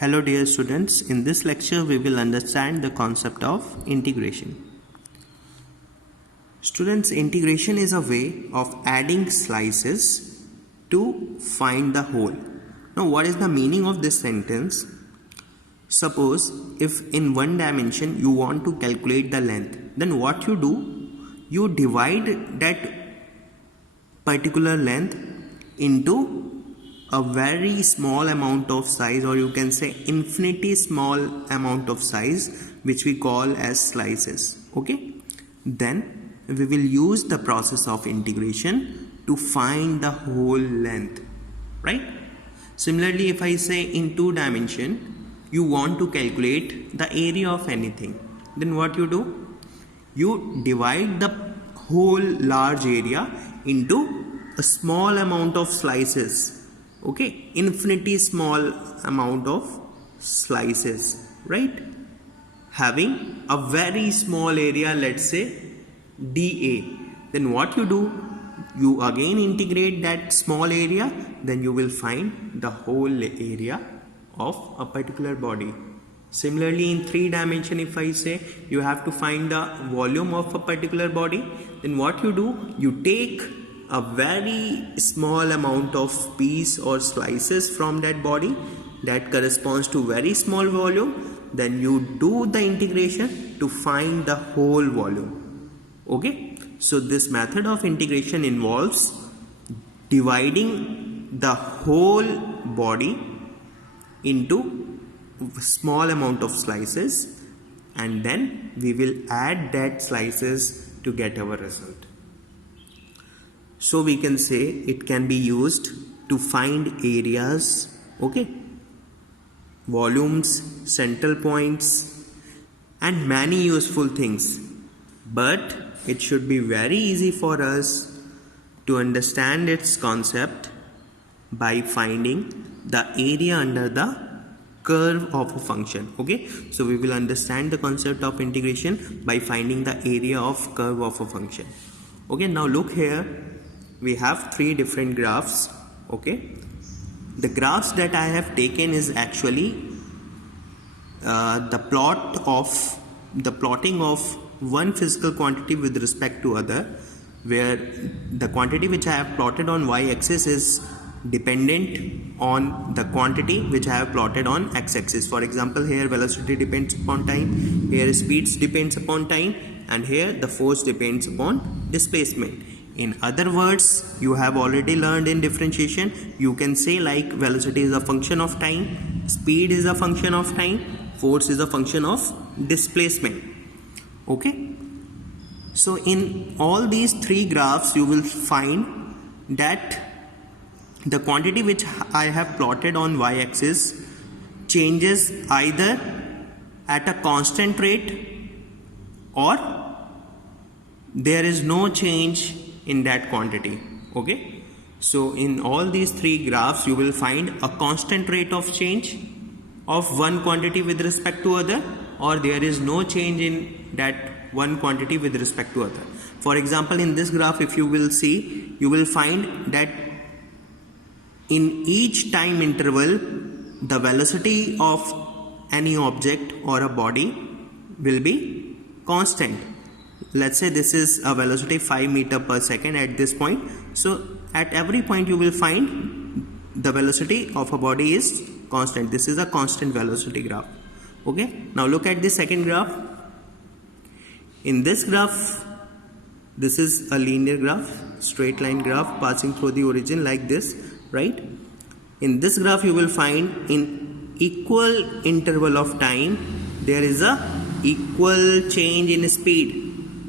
Hello dear students, in this lecture we will understand the concept of integration. Students, integration is a way of adding slices to find the whole. Now what is the meaning of this sentence? Suppose if in one dimension you want to calculate the length, then what you do? You divide that particular length into a very small amount of size, or you can say infinity small amount of size, which we call as slices. Okay, then we will use the process of integration to find the whole length, right? Similarly, if I say in 2 dimension you want to calculate the area of anything, then what you do? You divide the whole large area into a small amount of slices. Okay, infinity small amount of slices, right? Having a very small area, let's say dA, then what you do? You again integrate that small area, then you will find the whole area of a particular body. Similarly, in 3 dimension, if I say you have to find the volume of a particular body, then what you do? You take a very small amount of piece or slices from that body that corresponds to very small volume, then you do the integration to find the whole volume. Okay, so this method of integration involves dividing the whole body into small amount of slices, and then we will add that slices to get our result. So we can say it can be used to find areas, okay, volumes, central points, and many useful things. But it should be very easy for us to understand its concept by finding the area under the curve of a function. Okay, so we will understand the concept of integration by finding the area of curve of a function. Okay, now look here. We have 3 different graphs. Okay, the graphs that I have taken is actually the plotting of one physical quantity with respect to other, where the quantity which I have plotted on y-axis is dependent on the quantity which I have plotted on x-axis. For example, here velocity depends upon time, here speeds depends upon time, and here the force depends upon displacement. In other words, you have already learned in differentiation, you can say like velocity is a function of time, speed is a function of time, force is a function of displacement. Okay, so in all these 3 graphs you will find that the quantity which I have plotted on y-axis changes either at a constant rate or there is no change in that quantity. Okay, so in all these 3 graphs you will find a constant rate of change of one quantity with respect to other, or there is no change in that one quantity with respect to other. For example, in this graph, if you will see, you will find that in each time interval the velocity of any object or a body will be constant. Let's say this is a velocity 5 meters per second at this point. So at every point you will find the velocity of a body is constant. This is a constant velocity graph. Okay, now look at the second graph. In this graph, this is a linear graph, straight line graph passing through the origin like this, right? In this graph you will find in equal interval of time there is a equal change in speed.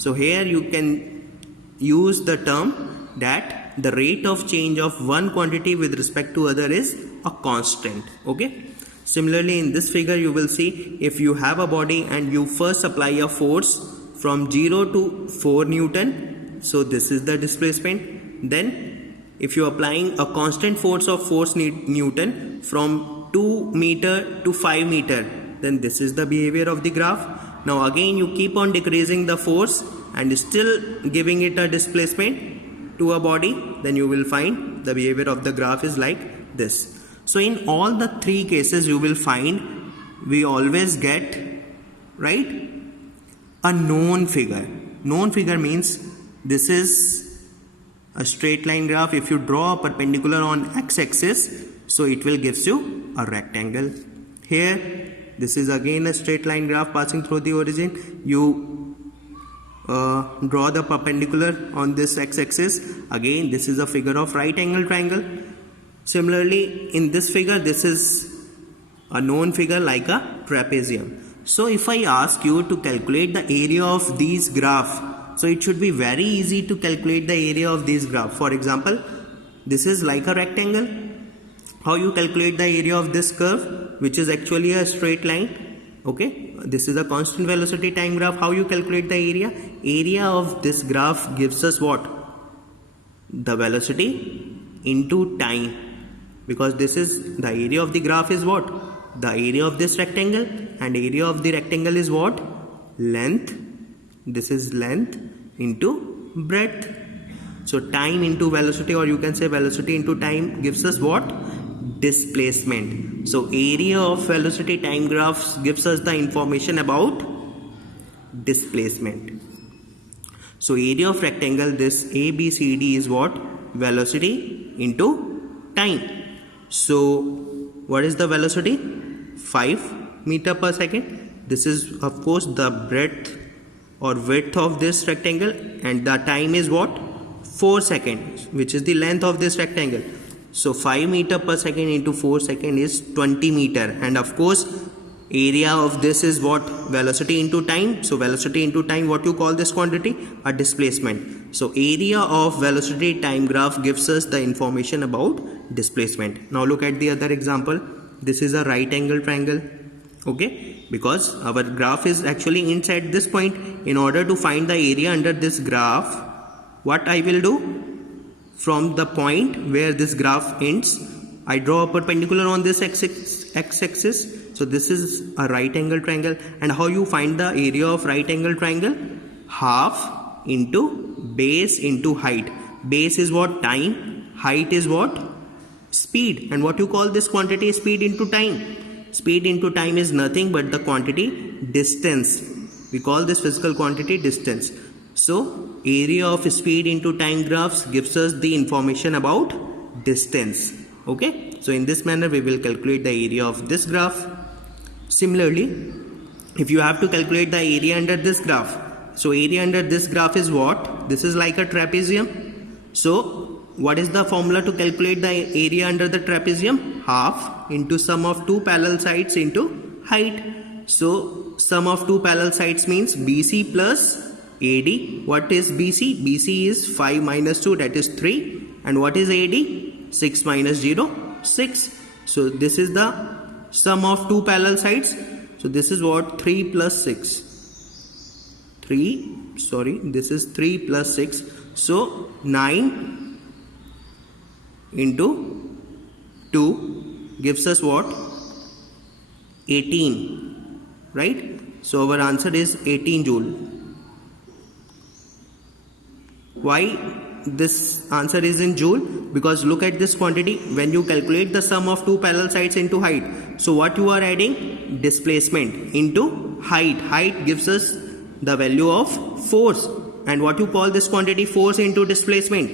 So here you can use the term that the rate of change of one quantity with respect to other is a constant. Okay, similarly in this figure you will see, if you have a body and you first apply a force from 0 to 4 Newton, so this is the displacement. Then if you are applying a constant force of 4 Newton from 2 meter to 5 meter, then this is the behavior of the graph. Now again you keep on decreasing the force and still giving it a displacement to a body, then you will find the behavior of the graph is like this. So in all the three cases you will find we always get, right, a known figure. Known figure means this is a straight line graph. If you draw a perpendicular on x-axis, so it will gives you a rectangle. Here this is again a straight line graph passing through the origin. You draw the perpendicular on this x-axis. Again this is a figure of right angle triangle. Similarly in this figure, this is a known figure like a trapezium. So if I ask you to calculate the area of these graph, so it should be very easy to calculate the area of this graph. For example, this is like a rectangle. How you calculate the area of this curve, which is actually a straight line? Okay, this is a constant velocity time graph. How you calculate the area? Area of this graph gives us what? The velocity into time. Because this is the area of the graph is what? The area of this rectangle, and area of the rectangle is what? Length. This is length into breadth. So time into velocity, or you can say velocity into time, gives us what? Displacement. So area of velocity time graphs gives us the information about displacement. So area of rectangle, this ABCD is what? Velocity into time. So what is the velocity? 5 meter per second. This is of course the breadth or width of this rectangle, and the time is what? 4 seconds, which is the length of this rectangle. So 5 meter per second into 4 seconds is 20 meter, and of course area of this is what? Velocity into time. So velocity into time, what you call this quantity? A displacement. So area of velocity time graph gives us the information about displacement. Now look at the other example. This is a right angle triangle. Okay, because our graph is actually inside this point. In order to find the area under this graph, what I will do? From the point where this graph ends, I draw a perpendicular on this x-axis. So this is a right angle triangle. And how you find the area of right angle triangle? Half into base into height. Base is what? Time. Height is what? Speed. And what you call this quantity? Speed into time. Speed into time is nothing but the quantity distance. We call this physical quantity distance. So area of speed into time graphs gives us the information about distance. Okay, so in this manner we will calculate the area of this graph. Similarly, if you have to calculate the area under this graph, so area under this graph is what? This is like a trapezium. So what is the formula to calculate the area under the trapezium? Half into sum of two parallel sides into height. So sum of two parallel sides means BC plus AD. What is BC? BC is 5 minus 2, that is 3. And what is AD? 6 minus 0, 6. So this is the sum of two parallel sides. So this is what? 3 plus 6. This is 3 plus 6. So 9 into 2 gives us what? 18. Right? So our answer is 18 joule. Why this answer is in joule? Because look at this quantity. When you calculate the sum of two parallel sides into height, so what you are adding? Displacement into height. Height gives us the value of force. And what you call this quantity? Force into displacement.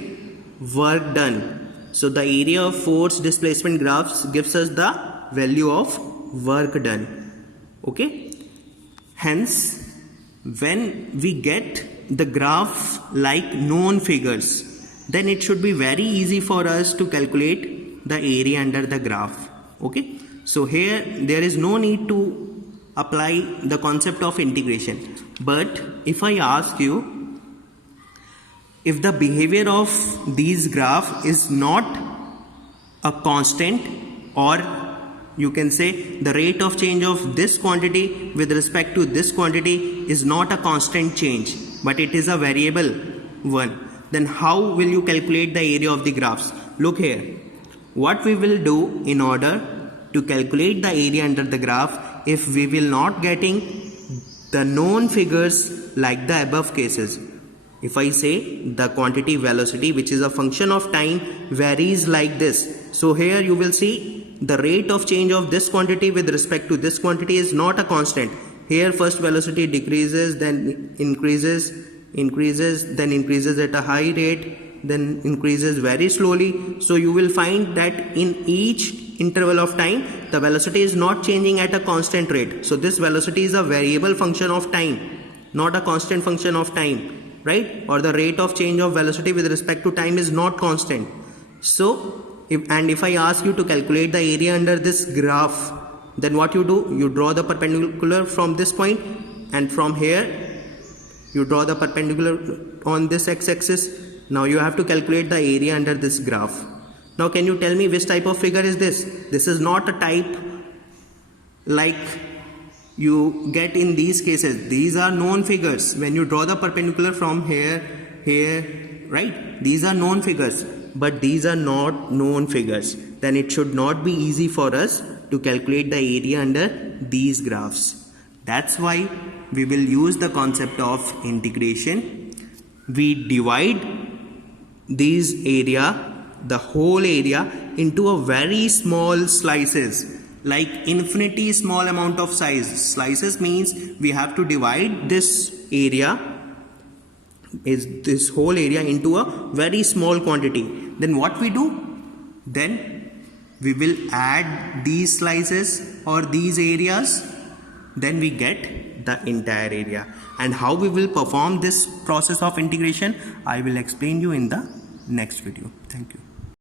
Work done. So the area of force displacement graphs gives us the value of work done. Okay. Hence, when we get the graph like known figures, then it should be very easy for us to calculate the area under the graph. Okay, so here there is no need to apply the concept of integration. But if I ask you, if the behavior of these graph is not a constant, or you can say the rate of change of this quantity with respect to this quantity is not a constant change, but it is a variable one, then how will you calculate the area of the graphs? Look here. What we will do in order to calculate the area under the graph, if we will not getting the known figures like the above cases. If I say the quantity velocity, which is a function of time, varies like this. So here you will see the rate of change of this quantity with respect to this quantity is not a constant. Here first velocity decreases, then increases, then increases at a high rate, then increases very slowly. So you will find that in each interval of time the velocity is not changing at a constant rate. So this velocity is a variable function of time, not a constant function of time, right? Or the rate of change of velocity with respect to time is not constant. So if I ask you to calculate the area under this graph, then what you do, you draw the perpendicular from this point, and from here you draw the perpendicular on this x-axis. Now you have to calculate the area under this graph. Now can you tell me which type of figure is this? This is not a type like you get in these cases. These are known figures. When you draw the perpendicular from here, right? These are known figures, but these are not known figures. Then it should not be easy for us to calculate the area under these graphs. That's why we will use the concept of integration. We divide these area, the whole area, into a very small slices, like infinity small amount of size. Slices means we have to divide this area, this whole area, into a very small quantity. Then what we do? Then we will add these slices or these areas, then we get the entire area. And how we will perform this process of integration, I will explain you in the next video. Thank you.